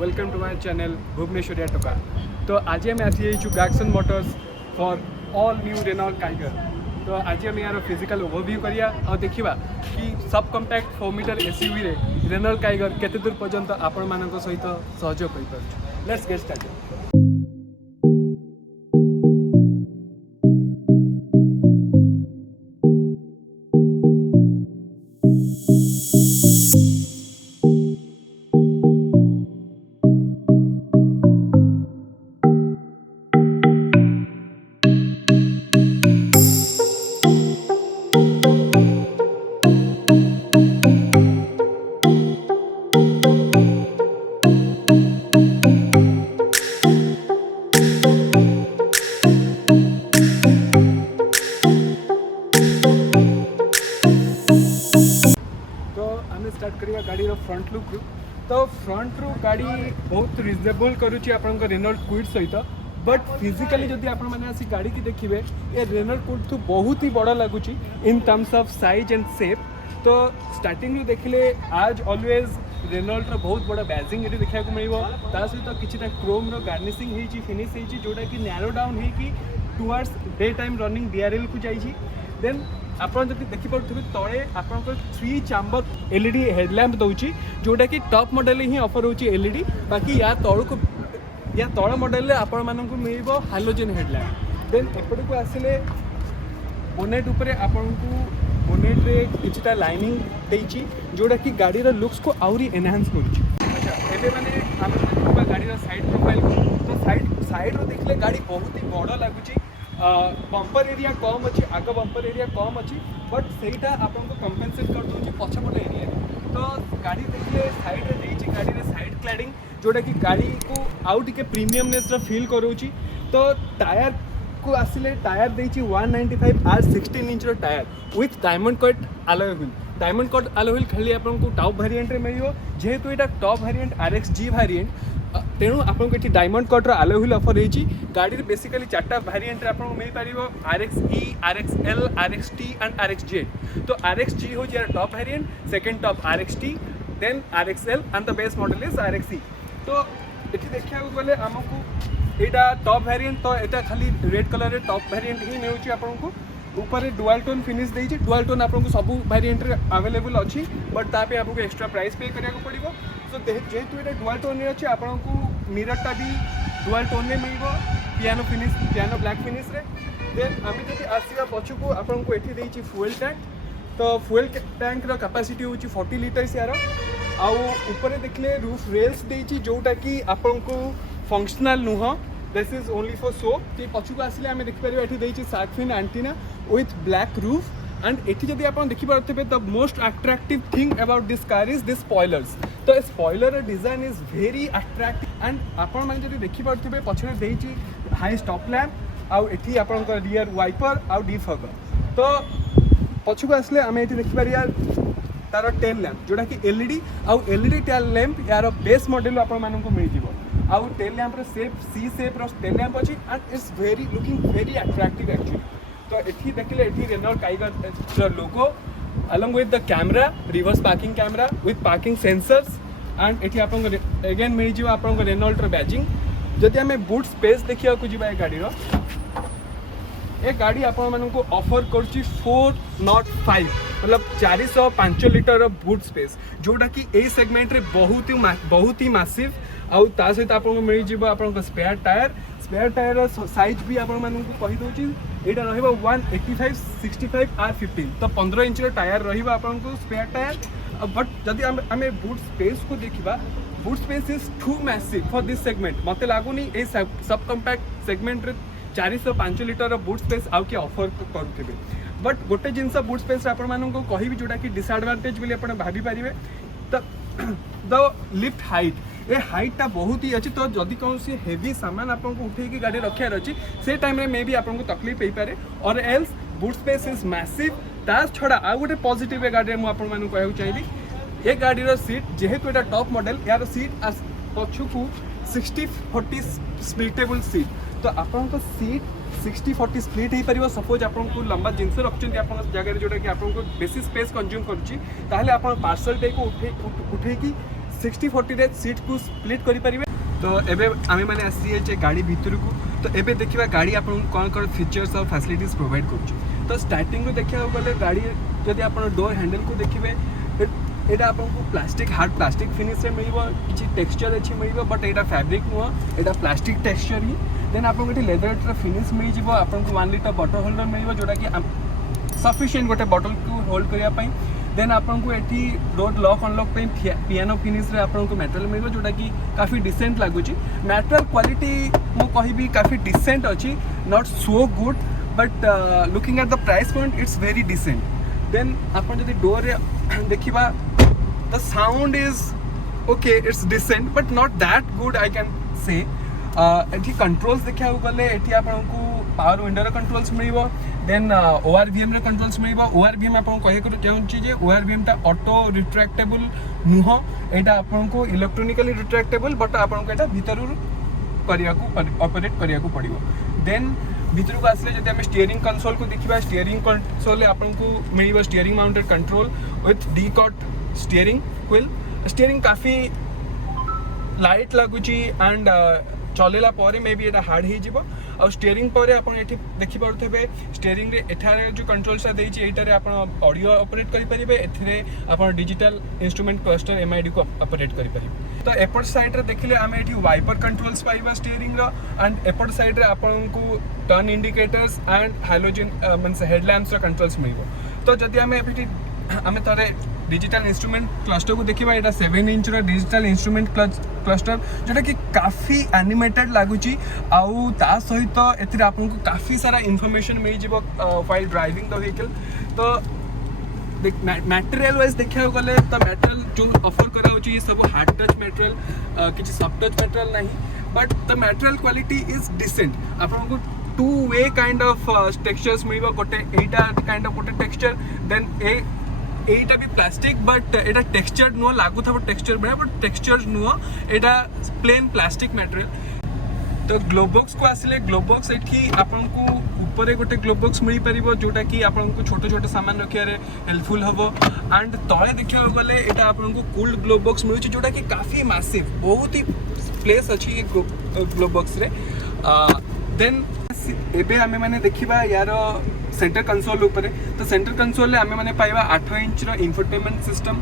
Welcome to my channel Bhubaneswaria Toka. तो आज आम आसी गैक्सन motors for all new Renault Kiger. तो आज आम यार फिजिकल ओवरव्यू करिया और देखिबा कि सब कम्पैक्ट 4 मीटर एसयूवी रे रेनॉल्ट काइगर केते दूर पर्यंत आपण मानक सहित सहयोग करि पारछ। Let's get started. स्टार्ट करिया गाड़ी रो फ्रंट लुक रु। तो फ्रंट रु गाड़ी बहुत रिजनेबल करूची आपन रेनॉल्ट क्विड सहित, बट फिजिकली जदि आपण माने आसी गाड़ी की देखिबे ये रेनॉल्ट क्विड तो बहुत ही बड़ा लागुची in terms of size and shape. तो स्टार्टिंग रु देखिले आज ऑलवेज रेनॉल्ट रो बहुत बड़ा बैजिंग ये देखा मिलिबो। ता सहित किछिटा क्रोम रो गार्निशिंग हेची फिनिश हेची जोटा कि नैरो डाउन हे कि towards day time running DRL को जाइछि। देन आपन जदि देखि पड़थबे तळे आपनकर 3 चैम्बर एलईडी हेडलैम्प दउची जोटा कि टॉप मॉडल ही ऑफर होची एलईडी। बाकी या तळको या तळ मॉडल रे आपण मानकु मिलिबो हालोजन हेडलैम्प। देन एपड को आसिले बोनेट ऊपर आपनकु बोनेट रे किछटा लाइनिंग देइची जोटा कि गाड़ी रो लुक्स को आउरी एनहांस करूची। अच्छा एबे माने आपण गाड़ी रो साइड प्रोफाइल को तो साइड रो देखले गाड़ी बहुत ही बड़ लागुची। बंपर एरिया कम अच्छी, आग बंपर एरिया कम अच्छी, बट सेटा आपको कंपेनसेट कर दूँ पछपट एरिया। तो गाड़ी देखिए साइड रे देइछि गाड़ी रे साइड क्लैडिंग जोटा कि गाड़ी को आउ टिके प्रीमियमनेस रो फील करूची। तो टायर को आसिले टायर देइछि 195 आर 16 इंच रो tyre with diamond cut alloy wheel. Diamond cut alloy wheel खाली आपको टॉप वेरिएंट रे मिलियो, जेहेतु एटा टॉप वेरिएंट RXG वेरिएंट तेणु आपको ये diamond cutter alloy wheel offer होती। गाड़ी रे बेसिकली 4टा वेरिएंट आपको मिल पार RXE, RXL, RXT and RXZ। तो RXG हो यार top variant, second top RXT, then RXL and the base model is RXE। तो ये देखा गले आमको यहाँ टॉप वेरिएंट तो यहाँ खाली रेड कलर रे टॉप वेरिएंट ही मिलूँ आपको। ऊपर डुअल टोन फिनिश देइछि। डुअल टोन आपको सब वेरिएंट रे अवेलेबल अच्छी, बट तापे आपको एक्स्ट्रा प्राइस पे करिया को पड़िबो। सो जेहेतु ये डुअल टोन रे अच्छी आपको मिररटा भी डुअल टोन में मिलिबो, piano finish piano black finish रे। देन आम जब आसिया पछकू आपको एठी देइछि फ्यूल टैंक। तो फ्यूल टैंक रो कैपेसिटी होछि 40 लीटर्स यार। आउ ऊपर देखले रूफ रेल्स देइछि जोटा कि आपको फंक्शनल नुह, this is only for show. कि पछकू आसिले आम देखिपर एठी देइछि shark fin antenna with black roof. And एठी जदि आप देखि पारथबे the most attractive thing about this car is this spoilers. तो spoiler design is very attractive. And आपण माने जदि देखि पारथबे पछरे देइछि हाई स्टॉप लैम्प आउ एठी आपनकर रियर वाइपर आउ डिफगर। तो पछकू आसले आम एठी देखि पारिया तार टेल लैम्प जोटा कि एलईडी आउ एलईडी टेल लैम्प यार बेस मॉडल आपण मानकु मिल जिवो। आउ टेल लैम्प रे शेप सी शेप रो टेल लैम्प अछि and it's very looking very attractive actually. तो एठी देखिले एठी Renault Kiger logo along with the camera, reverse parking camera with parking sensors and एठी आपन अगेन मिल जिवो आपन रेनॉल्ट रो बैजिंग। जदि हमें बूट स्पेस देखिया को जिबा ए गाड़ी रो ए गाड़ी आपण मानकु ऑफर करछि 405 मतलब 405 लीटर रो बूट स्पेस जोटा कि ए सेगमेंट रे बहुत ही मैसिव। आउ ता सहित आपन मिल जिवो आपन स्पेयर टायर रो साइज भी आपन मानकु कहि दोछि एटा रहइबो 185 65 R15। तो 15 इंच रो टायर रहइबो आपन को स्पेयर टायर। बट जदि हमें बूट स्पेस को देखिबा boot space is too massive for this segment. मते लागुनी ए सब कम्पैक्ट सेगमेंट रे 405 लीटर बूट स्पेस आउ के ऑफर करूथिबे। बट गोटे जिनस बूट स्पेस आपण मानकु कहिबि जोटा कि डिसएडवांटेज बोली आपण भाबी पारिबे। तो द लिफ्ट हाइट ए हाइटा बहुत ही अच्छी। तो जदि कौन सी हेवी सामान आपको उठे की गाड़ी रखार अच्छी से टाइम रे मे भी आपको तकलीफ हो पारे और else boot space is massive. ता छड़ा आ गोटे पॉजिटिव गाड़ी में आपको कहूँ चाहिए ये गाड़ी सीट जेहेतु एटा टॉप मॉडल यार सीट पछकू 60-40 स्प्लिटेबल सीट। तो आपको सीट 60-40 स्प्लिट हो पार। सपोज आपको लंबा जिनस रखुच्च आप जगह जोटा कि आपको बेसी स्पेस कंज्यूम करुच्ची ताहले आप पार्सल टे को उठे 60-40 रे सीट को स्प्लिट करि परिबे। तो एबे आमे माने आसी जे गाड़ी भितर को तो एबे देखिबा गाड़ी आपन कोन फीचर्स और फैसिलिटीज प्रोवाइड करूची। तो स्टार्टिंग रो देखिया गले गाड़ी जदि आपन डोर हैंडल को देखिबे एटा आपको प्लास्टिक हार्ड प्लास्टिक फिनिश रे मिलिबो, किछि टेक्सचर अछि मिलिबो, बट एटा फैब्रिक नुआ, एटा प्लास्टिक टेक्सचर ही। देन आपको एटी लेदर रे फिनिश मिल जिवो, आपको 1 लीटर बॉटल होल्डर मिलिबो जोटा कि सफिशिएंट गोटे बॉटल को होल्ड करिया पई। देन आपको एटी डोर लॉक अनलॉक पे पियानो फिनिश रे आपको मेटल मिलिबो जोटा कि काफी डिसेंट लागुची। मेटल क्वालिटी मो कहिबी काफी डिसेंट अछि, not so good, but looking at the price point it's very decent. Then आपन जदि डोर रे देखिबा the sound is okay, it's decent but not that good I can say। एठी controls देखिया गले एठी आपनको पावर विंडो रे कंट्रोल्स मिलिबो। देन ORVM रे कंट्रोल्स मिलिबो। ORVM आपन कहे को चाहूची जे ORVM ता ऑटो रिट्रैक्टेबल नुह, एटा आपनको इलेक्ट्रोनिकली रिट्रैक्टेबल, बट आपनको एटा भीतरु करिया को ऑपरेट करिया को पड़िबो। देन भीतर को आसले जदि हम स्टीयरिंग कंसोल को देखिबा, स्टीयरिंग कंसोल आपको मिलिबो steering mounted control with D cut steering wheel. Steering काफी लाइट लगुची एंड चलेला परे मे बी एटा हार्ड ही जिवो। और स्टीयरिंग परे आपण एठी देखि पारुथबे स्टीयरिंग रे एठारे जो कंट्रोल्स देइची एटारे आपण ऑडियो ऑपरेट करि परिबे, एथिरे आपण डिजिटल इंस्ट्रूमेंट क्लस्टर MID को ऑपरेट करि परिबे। तो एपट साइड रे देखिले आमे एठी वाइपर कंट्रोल्स पाइबा स्टीयरिंग रो, एंड एपट साइड रे आपण को turn indicators and halogen means headlamps रो कंट्रोल्स मिलिबो। तो जदि आमे एठी आमे तारे डिजिटल इंस्ट्रूमेंट क्लस्टर को देखिबा, एटा 7 इंच रो डिजिटल इंस्ट्रूमेंट क्लस्टर जोटा कि काफी एनिमेटेड लागुची। आउ ता सहित एथिरे आपनको काफी सारा इन्फॉर्मेशन मिल जिवो व्हाइल ड्राइविंग द व्हीकल। तो मटेरियल वाइज देखिया गले तो मटेरियल जो ऑफर करा होची सब हार्ड टच मटेरियल, किछि सॉफ्ट टच मटेरियल नहीं, but the material quality is decent. आपनको two way kind of textures मिलिबो, गोटे एटा काइंड ऑफ गोटे टेक्सचर, देन एटा भी प्लास्टिक बट एटा टेक्सचर नुआ लागू था टेक्सचर बड़ा, बट टेक्सचर नुआ एटा प्लेन प्लास्टिक मटेरियल। तो ग्लोबॉक्स को आसिले ग्लोबॉक्स एठी आपनको ऊपर गोटे ग्लोबॉक्स मिल परिबो जोटा कि आपनको छोटे छोटे सामान रखिया रे हेल्पफुल हबो। एंड तळे देखिया गले एटा आपनको कूल्ड ग्लोबॉक्स मिलुची जोटा कि काफी मैसिव, बहुत ही प्लेस अछि ग्लोबॉक्स रे। देन एबे आमे माने देखिबा यार सेंटर कंसोल ऊपर। तो सेंटर कंसोल ले आमे माने पाइबा 8 इंच रो infotainment system.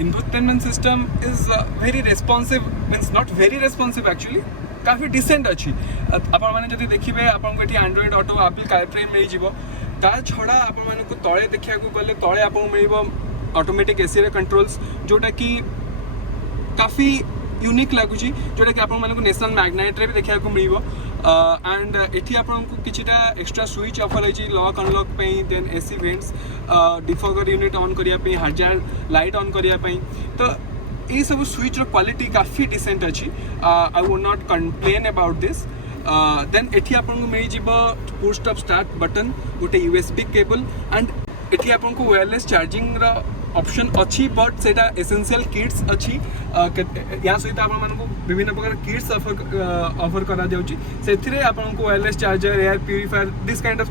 Infotainment system is very responsive, means not very responsive actually, काफी डिसेंट अछि। आपण माने जदि देखिबे आपन एठी एंड्रॉइड ऑटो एप्पल कारप्ले मिल जिवो। ता छडा आपण माने को तळे देखिया को गले तळे आपन मिलिबो ऑटोमेटिक एसी रे कंट्रोल्स जोटा कि काफी यूनिक लगुची, जोटा कि आपण माने को नेशनल मैग्नेट रे भी देखिया को मिलिबो। एंड एठी आपको किछिटा एक्स्ट्रा स्विच ऑफर होइछि लॉक अनलॉक पे, then AC vents, defogger unit on करिया पे, हाइजार लाइट ऑन करिया पे। तो ये सब स्विच रो क्वालिटी काफी डिसेंट अछि, I would not complain about this. Then एठी आपको मिल जिवो पुश स्टॉप स्टार्ट बटन, गोटे USB केबल, एंड एठी आपको वायरलेस चार्जिंग रो ऑप्शन अच्छी, बट सेटा एसेंशियल किट्स अच्छी। या सहित आपण मानको विभिन्न प्रकार किट्स ऑफर करा जाउची, सेथिरे आपनको wireless charger, air purifier, this kind of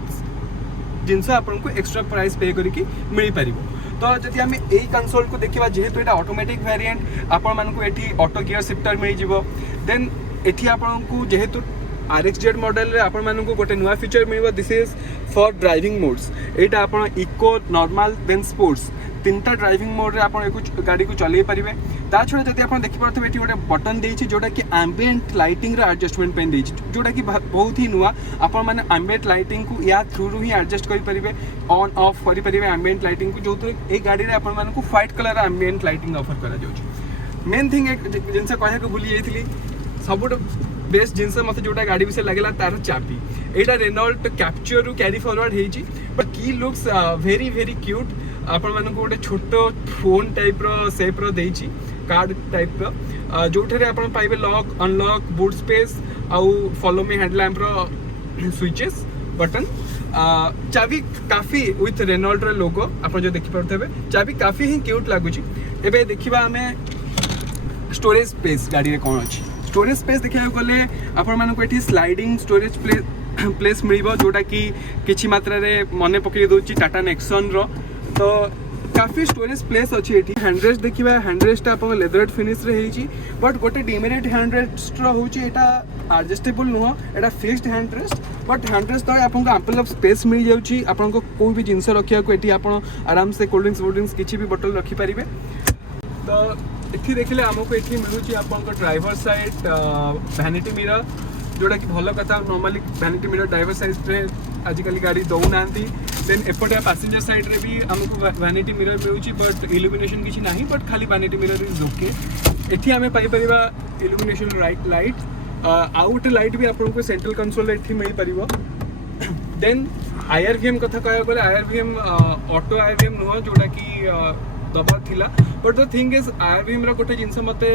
जिनस आपनको एक्स्ट्रा प्राइस पे करिकी मिल पारिबो। तो जदि आमे एई कंसोल को देखिबा, जेहेतु एटा ऑटोमेटिक वेरिएंट, आपण मानको एठी ऑटो गियर शिफ्टर मिल जिवो। देन एठी आपनको जेहेतु RXZ मॉडल रे आपण मानको गोटे नुआ फीचर मिलबो, this is for driving modes. एटा आपण इको, नॉर्मल, देन स्पोर्ट्स, तीनटा ड्राइविंग मोड रे आपण एको गाड़ी को चलै परिबे। ता छडा जदि आपण देखि पारथबे एठी गोटे बटन देइछि जोटा कि एम्बिएंट लाइटिंग रे एडजस्टमेंट पे देइछि, जोटा कि बहुत ही नुआ। आपण माने एम्बिएंट लाइटिंग को या थ्रू रू ही एडजस्ट करि परिबे, ऑन ऑफ करि परिबे एम्बिएंट लाइटिंग को, जो ए गाड़ी रे आपण मानको white colour ambient lighting offer करा जाउछि। मेन थिंग एक जिनस कहया को भूली जाइथिली, सबुट बेस्ट जिनस मते जोटा गाड़ी विषय लागला तार चाबी। एटा रेनॉल्ट कैप्चर रु कैरी फॉरवर्ड हेछि, बट की लुक्स वेरी वेरी क्यूट। आपण मानको गोटे छोटो फोन टाइप रो शेप रो देइछि, कार्ड टाइप रो, जोठरे आपण पाइबे लॉक अनलॉक, बूट स्पेस, आउ फॉलो मी हेडलैम्प रो स्विचेस बटन। चाबी काफी विथ रेनॉल्ट रो लोगो आपण जो देखि परथबे, चाबी काफी ही क्यूट लागुछि। एबे देखिबा हमें स्टोरेज स्पेस गाड़ी रे कोन अछि। स्टोरेज स्पेस देखिया गले आपण मानको एठी स्लाइडिंग स्टोरेज प्लेस मिलिबो, जोटा कि किछि मात्रा रे मने पकई दोछि टाटा नेक्सन रो। तो काफी स्टोरेज प्लेस अच्छी एठी हैंडरेस्ट देखिबा हैंडरेस्ट आपन लेदर फिनिश रे हेची बट गोटे डिमेरिट हैंडरेस्ट रो होची एटा एडजस्टेबल नुह एटा फिक्स्ड हैंडरेस्ट बट हैंडरेस्ट तळे आपन को एम्पल ऑफ स्पेस मिल जाउची आपन को कोई भी जिंस रखिया को एठी आपन आराम से कोल्ड ड्रिंक्स किछि भी बोतल रखि परिबे। तो एठी देखिले हमको एठी मिलुची आपन को ड्राइवर साइड वैनिटी मिरर जोड़ा कि भल कथा normally vanity mirror driver side रे आजिकल गाड़ी दउ नांती देन एपटे पैसेंजर साइड रे भी हमको वैनिटी मिरर मिलुची बट इल्यूमिनेशन किछि नाही बट खाली वैनिटी मिरर इज ओके। एठी हमें पाई परिबा इल्यूमिनेशन लाइट आउट लाइट भी आपन को सेंट्रल कंसोल एठी मिल परिबो। देन आईआरवीएम कथा कहया बोले आईआरवीएम ऑटो आईआरवीएम नुह जोड़ा कि दबा थिला but the thing is IRVM रा गोटे जिंस मते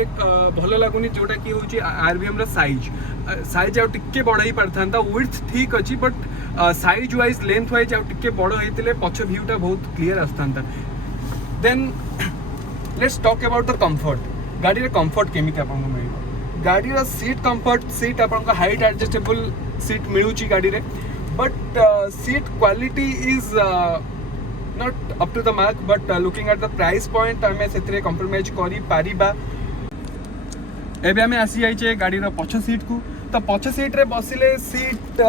भलो लागुनी जोटा कि होची आईआरवीएम रा साइज आ टिके बढाई परथांता विड्थ ठीक अछि but size wise length wise आ टिके बड़ हेतिले पछ व्यूटा बहुत क्लियर आस्थांता। Then let's talk about the comfort गाड़ी रे कंफर्ट केमिति आपन को मिलिबो गाड़ी रा सीट कंफर्ट सीट आपन को हाइट एडजस्टेबल सीट मिलुची गाड़ी रे but seat quality is not up to the mark but looking at the price point हमें सेतरे compromise करी पारिबा। एबे हमें आसी जाई छे गाड़ी रो पछ सीट को तो पछ सीट रे बसिले सीट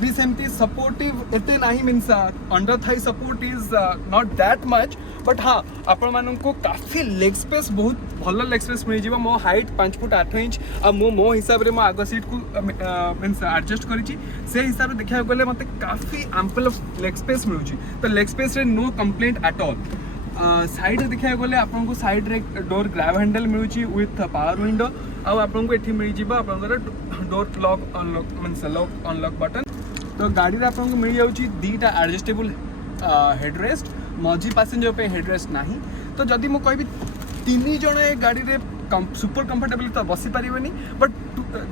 भी सेमती सपोर्टिव एते नाही means under Thai support is not that much but हाँ आपण मानन को काफी लेग स्पेस बहुत भल लेग स्पेस मिल जिवो। मो हाइट 5 फुट 8 इंच आ मो हिसाब रे मो आगो सीट को मींस एडजस्ट करिछि से हिसाब रे देखा गले मते काफी एम्पल ऑफ लेग स्पेस मिलुछि तो लेग स्पेस रे no complaint at all. Side रे देखा गले आपन को साइड रे डोर ग्रैब हैंडल मिलुछि विथ पावर विंडो आ आपन को एठी मिल जिवो आपन door lock unlock means lock unlock button. तो गाड़ी रे आपन को मिल जाउछि दीटा एडजस्टेबल हेडरेस्ट मझी पैसेंजर पे हेडरेस्ट नाही तो जदि मु कहबी 3 जण ए गाड़ी रे सुपर कंफर्टेबल तो बसी पारिबनी बट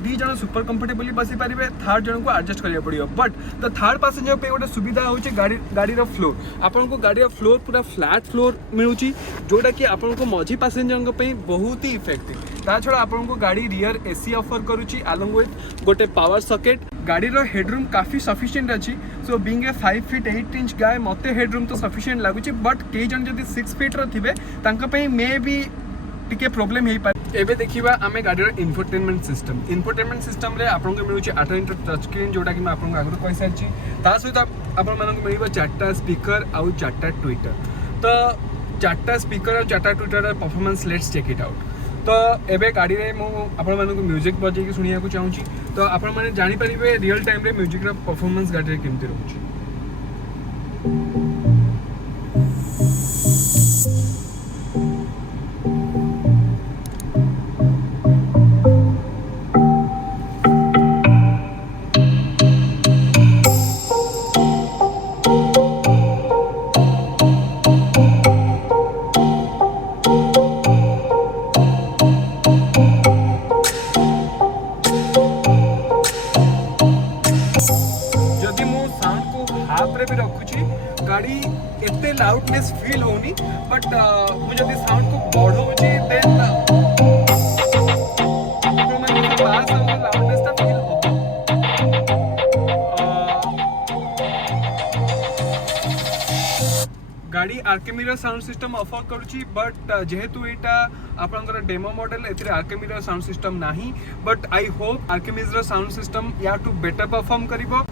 2 जण सुपर कंफर्टेबली बसी पारिबे थर्ड जण को एडजस्ट करिया पड़ियो बट द थर्ड पैसेंजर पे गोटे सुविधा होची गाड़ी रो फ्लोर आपन को गाड़ी रो फ्लोर पूरा फ्लैट फ्लोर मिलुची जोटा कि आपन को मझी पैसेंजर पे बहुत ही इफेक्टिव। ता छड़ा आपन को गाड़ी रियर एसी ऑफर करूची अलोंग विथ गोटे पावर सॉकेट। गाड़ी रो हेडरूम काफी सफिशिएंट अछि so being a 5 feet 8 inch guy मते हेडरूम तो सफिशिएंट लागुची बट कई जन जदी 6 फीट रो थिबे तांका पे मे बी टिके प्रॉब्लम हेई पारे। एबे देखिबा आमे गाड़ी रो इंफोटेनमेंट सिस्टम रे आपन को मिलुची 8 इंच टच स्क्रीन जोटा कि मैं आपन को आगु कहि सारची ता सहित आपन मानन को मिलिबो 4टा स्पीकर आउ 4टा ट्विटर तो 4टा स्पीकर और 4टा tweeter performance let's check it out. तो एबे गाड़ी रे मो आपन मानन को म्यूजिक बजे कि सुनिया को चाहूची तो आपन माने जानि परिबे रियल टाइम रे म्यूजिक रा परफॉर्मेंस गाड़ी रे केमति रहउची। गाड़ी एते लाउडनेस फील होनी बट मु जदी साउंड को बढ़ौची देन बास साउंड लाउडनेस ता फील हो। गाड़ी Arkamys sound system offer करूची बट जेहेतु एटा आपनकर डेमो मॉडल एथिरे आरके मिरर साउंड सिस्टम नाही but I hope Arkamys sound system या टू बेटर परफॉर्म करिवो।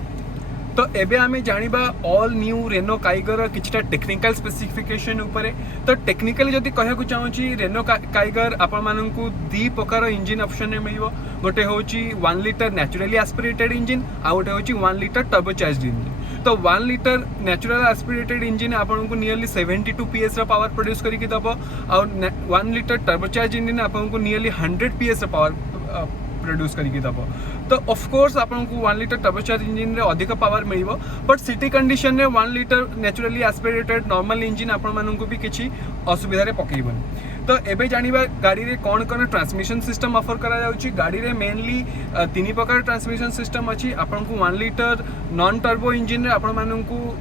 तो एबे आमे जानिबा ऑल न्यू रेनो काइगर किछटा टेक्निकल स्पेसिफिकेशन ऊपर तो टेक्निकली जदि कहया को चाहूची रेनो काइगर आपण मानन को दी प्रकार इंजन ऑप्शन में मिलिबो गोटे होची 1 लिटर नेचुरली एस्पिरेटेड इंजन आ गोटे होची 1 लिटर टर्बोचार्ज्ड इंजन। तो 1 लिटर नेचुरल एस्पिरेटेड इंजन आपण को नियरली 72 पीएस रा पावर प्रोड्यूस करिकि दबो और 1 लिटर टर्बोचार्ज्ड इंजन आपण को नियरली 100 पीएस रा पावर प्रोड्यूस करिकि दबो। तो ऑफ कोर्स आपन को 1 लिटर टर्बोचार्ज इंजन रे अधिक पावर मिलिबो बट सिटी कंडीशन रे 1 litre naturally aspirated normal engine आपन मानन को भी किछि असुविधा रे पकेइबनी। तो एबे जानिबा गाड़ी रे कोन कोन ट्रांसमिशन सिस्टम ऑफर करा जाउची। गाड़ी रे मेनली 3 प्रकार ट्रांसमिशन सिस्टम अछि आपन को 1 लिटर नॉन टर्बो इंजन रे आपन मानन को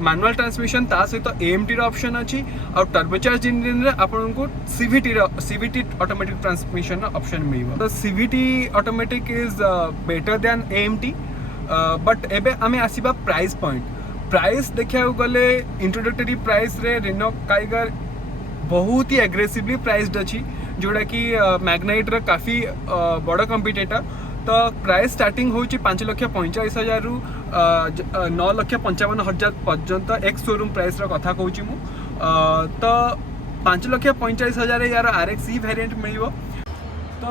मैनुअल ट्रांसमिशन ता सहित एएमटी रो ऑप्शन अछि और टर्बोचार्ज इंजन रे आपन को सीवीटी ऑटोमेटिक ट्रांसमिशन रो ऑप्शन मिलिबो। तो CVT automatic is better than AMT but एबे हमें आसीबा प्राइस पॉइंट प्राइस देखा गले इंट्रोडक्टरी प्राइस रे रेनो काइगर बहुत ही एग्रेसिवली प्राइस्ड अच्छी जोड़ा कि मैग्नाइट रो काफ़ी बड़ कंपिटेटर। तो प्राइस स्टार्टिंग हो 5,45,000 रु 9,55,000 पर्यंत एक्स शोरूम प्राइस रो कथा कहूँ मु। तो 5,45,000 यार RX वेरिएंट मिल। तो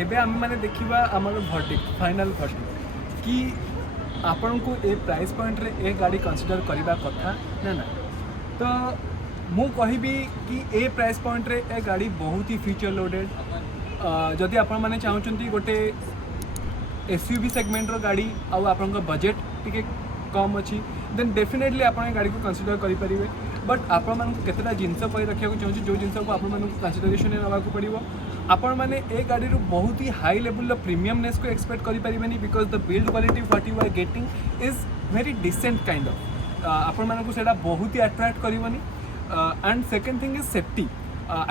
एबे आम मैंने देखा आम वर्डिक्ट फाइनल वर्डिक्ट कि आपण को ए प्राइस पॉइंट रे ए गाड़ी कंसीडर करबा कथा ना ना। तो मु कहबी कि ए प्राइस पॉइंट रे ए गाड़ी बहुत ही फीचर लोडेड। जदि आपण माने चाहूचंती गोटे SUV सेगमेंट रो गाड़ी आउ आपण को बजेट टिके कम अच्छी देन डेफिनेटली आपण गाड़ी को कंसीडर करि परिबे। बट आपण मान केतेटा जिनस कहि रखिया को चाहूची जो जिनस को आपण मान कंसीडरेशन में नवा को पड़िबो। आपण माने ए गाड़ी रो बहुत ही हाई लेवल प्रीमियमनेस को एक्सपेक्ट करि परिबेनी because the build quality what you are getting is very decent kind of. आपण मान को सेटा बहुत ही अट्रैक्ट करिवनी। And second thing is safety.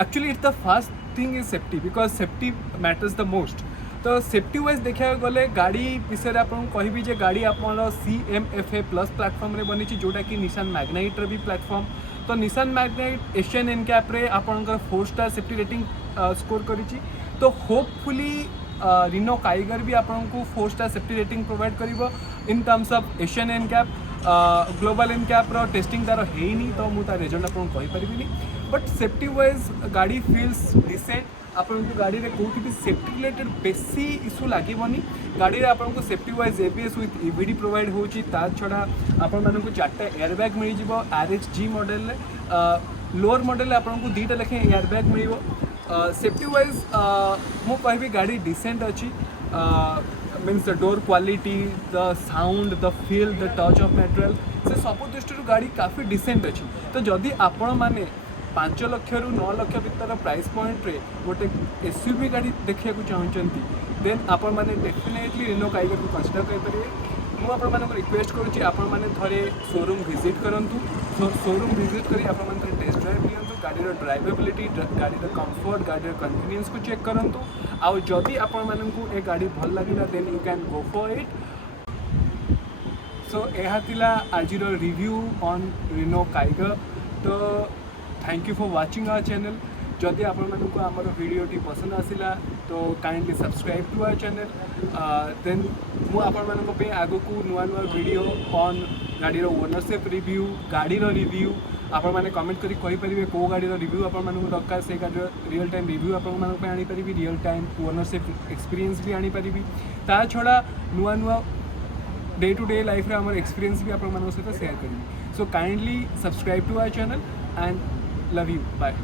Actually it's the first thing is safety because safety matters the most. तो safety wise देखा गले गाड़ी विषय में आपको कहबी जे गाड़ी आपन CMFA प्लस प्लेटफॉर्म रे बनी जोटा कि निसान मैग्नाइट रे भी प्लेटफॉर्म। तो निसान मैग्नाइट एशियन एनकैप रे आपनकर 4 स्टार सेफ्टी रेटिंग स्कोर करिछि। तो होपफुली रिनो काइगर भी आपको 4 स्टार सेफ्टी रेटिंग प्रोवाइड करिवो in terms of Asian NCAP. Global NCAP रो टेस्टिंग तार हेनी तो मु तार रिजल्ट आपन कहि परिबिनी। बट सेफ्टी वाइज गाड़ी फील्स डिसेंट। आपन को गाड़ी रे कोठी भी सेफ्टी रिलेटेड बेसी इशू लागिवनी। गाड़ी रे आपन को safety wise ABS with EBD provide होची। ता छडा आपन मान को 4टा एयरबैग मिल जिवो RXG मॉडल रे। लोअर मॉडल आपन को 2टा लेखे एयरबैग मिलिवो। सेफ्टी वाइज मु कहबी गाड़ी डिसेंट अच्छी। Means the door quality the sound the feel the touch of material से सब दृष्टि गाड़ी काफ़ी डिसेंट अच्छी। तो जदि आपण माने 5 लाख रु 9 लाख भितर प्राइस पॉइंट रे गोटे SUV गाड़ी देखा चाहते देन आपण मैंने डेफिनेटली रिनो काइगर को कंसीडर करेंगे। मुझे आपण मानक रिक्वेस्ट करुँची आपण मैंने थरे शोरूम विजिट करंतु। शोरूम विजिट करी आपण माने टेस्ट ड्राइव नियंतु। गाड़ी ड्राइवेबिलिटी गाड़ी कम्फर्ट गाड़ी कन्वीनियंस को चेक करंतु। आउ जदि आपण मानकु ए गाड़ी भल लगिला then you can go for it. So यह थिला आजिर रिव्यू ऑन रिनो काइगर। तो thank you for watching our channel. जदि आपण मानकु हमर वीडियोटी पसंद आसिला तो kindly subscribe to our channel. Then मु आपण मानक पे आगो को नुआ नुआ वीडियो ऑन गाड़ी ओनरशिप रिव्यू गाड़ी रिव्यू आपण माने कमेंट करी कहि परिबे को गाड़ी रिव्यू आपण मानकु दरकार से गाड़ी रियल टाइम रिव्यू आपण मानक पे आनी परिबी। रियल टाइम ओनरशिप एक्सपीरियंस भी आनी परिबी। ता छडा नुआ नुआ डे टू डे लाइफ रे हमर एक्सपीरियंस भी आपण मानक सहित शेयर करिबी। So kindly subscribe to our channel and love you. Bye.